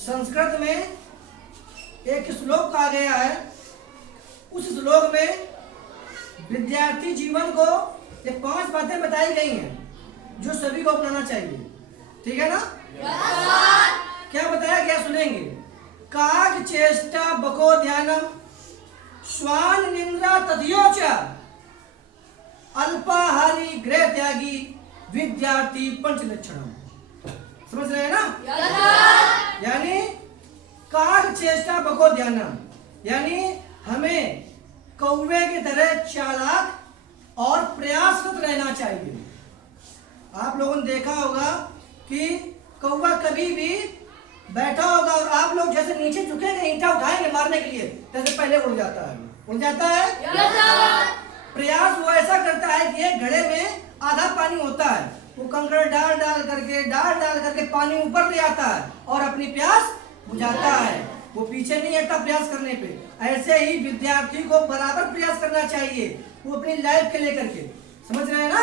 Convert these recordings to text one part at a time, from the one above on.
संस्कृत में एक श्लोक कहा गया है। उस श्लोक में विद्यार्थी जीवन को ये 5 बातें बताई गई हैं जो सभी को अपनाना चाहिए। ठीक है ना? क्या बताया गया सुनेंगे। काग चेष्टा बको ध्यानम श्वान निंद्रा तथयोच अल्पाहारी गृह त्यागी विद्यार्थी पंच लक्षणम। समझ रहे हैं ना? यानी काग चेष्टा बको ध्यानम, यानी हमें कौवे की तरह चालाक और प्रयासरत रहना चाहिए। आप लोगों ने देखा होगा कि कौवा कभी भी बैठा होगा और आप लोग जैसे नीचे झुकेंगे ईंटा उठाएंगे मारने के लिए, जैसे पहले उड़ जाता है। उड़ जाता है। प्रयास वो ऐसा करता है कि एक घड़े में आधा पानी होता है, वो कंकड़ डाल डाल करके पानी ऊपर ले आता है और अपनी प्यास बुझाता है। वो पीछे नहीं हटता प्रयास करने पे। ऐसे ही विद्यार्थी को बराबर प्रयास करना चाहिए, वो अपनी लाइफ के लेकर के। समझ रहे हैं ना?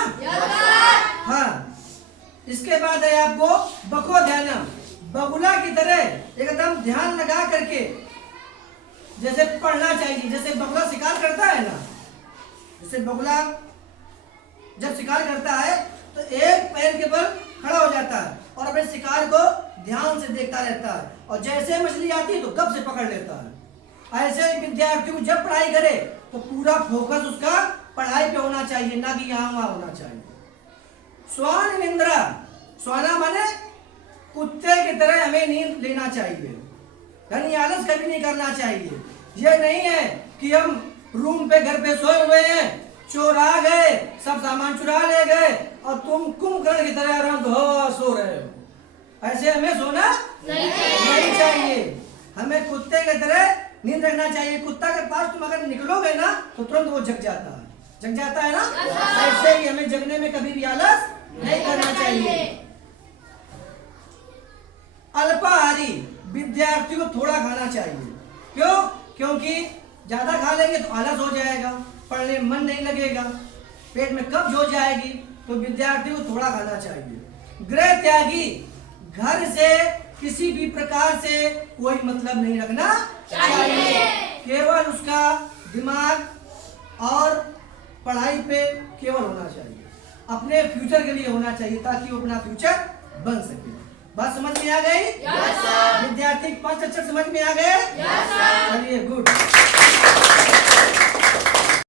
हाँ। इसके बाद है आपको बको ध्यान, बगुला की तरह एकदम ध्यान लगा करके जैसे पढ़ना चाहिए। जैसे बगुला शिकार करता है ना, जैसे बगुला जब शिकार करता है तो एक पैर के बल खड़ा हो जाता है और अपने शिकार को ध्यान से देखता रहता है, और जैसे मछली आती है तो गप से पकड़ लेता है। ऐसे विद्यार्थी को जब पढ़ाई करे तो पूरा फोकस उसका पढ़ाई पे होना चाहिए, ना कि यहाँ वहां होना चाहिए। श्वान निंद्रा, श्वाना माने कुत्ते की तरह हमें नींद लेना चाहिए, यानी आलस कभी नहीं करना चाहिए। ये नहीं है कि हम रूम पे घर पे सोए हुए हैं, चोर आ गए सब सामान चुरा ले गए और तुम कुंभकर्ण की तरह आराम सो रहे हो। ऐसे हमें सोना नहीं चाहिए। हमें कुत्ते की तरह नींद रखना चाहिए। कुत्ता के पास तुम अगर निकलोगे ना तो तुरंत वो जग जाता है ना। ऐसे ही हमें जगने में कभी भी आलस नहीं करना चाहिए। अल्पाहारी, विद्यार्थी को थोड़ा खाना चाहिए। क्यों? क्योंकि ज्यादा खा लेंगे तो आलस हो जाएगा, पढ़ने में मन नहीं लगेगा, पेट में कब्ज हो जाएगी। तो विद्यार्थी को थोड़ा खाना चाहिए। गृह त्यागी, घर से किसी भी प्रकार से कोई मतलब नहीं रखना चाहिए। केवल उसका दिमाग और पढ़ाई पे केवल होना चाहिए, अपने फ्यूचर के लिए होना चाहिए, ताकि वो अपना फ्यूचर बन सके। बात समझ में आ गई? विद्यार्थी 5 अक्षर समझ में आ गए? चलिए गुड।